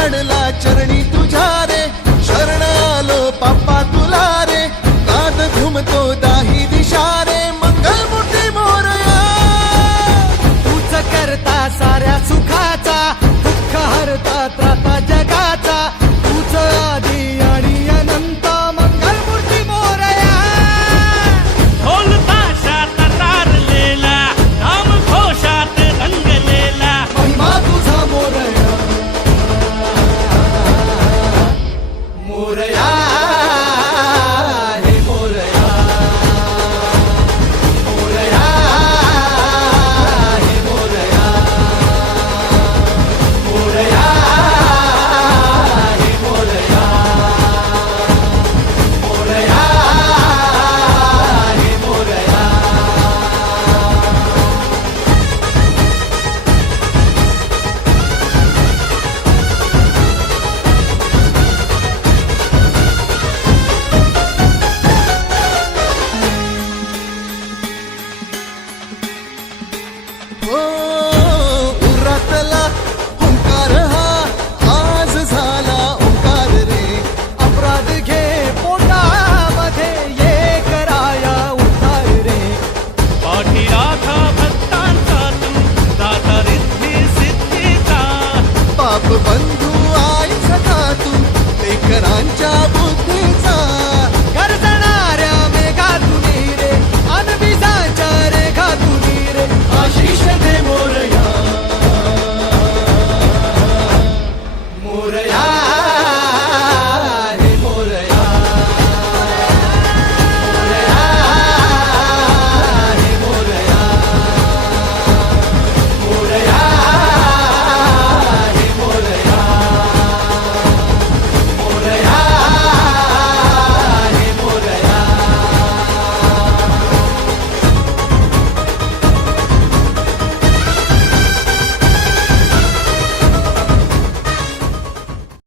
चढला चरणी तुझ्या रे, शरण आलो पाप्पा तुला रे, नाद घुमतो दाही दिशा रे, मंगलमूर्ती मोरया. तूच करता साऱ्या सुखाचा, दुःख हरता त्राता जगाचा, तूच आदी आणि अनंत, मंगलमूर्ती मोरया. ढोल ताशात तारलेला, नाम घोषात रंगलेला, महिमा तुझा मोरया, मोरया हे मोरया, मोरया हे मोरया, मोरया हे मोरया, मोरया हे मोरया. हो उरातला ओंकार हा आज झाला ओंकार रे, अपराध घे पोटामध्ये, ये कराया उद्धार रे. पाठी राखा भक्तांचा तू, दाता रिद्धी सिद्धीचा. पाप बंधू आई सखा तू, लेकरांच्या बुद्धी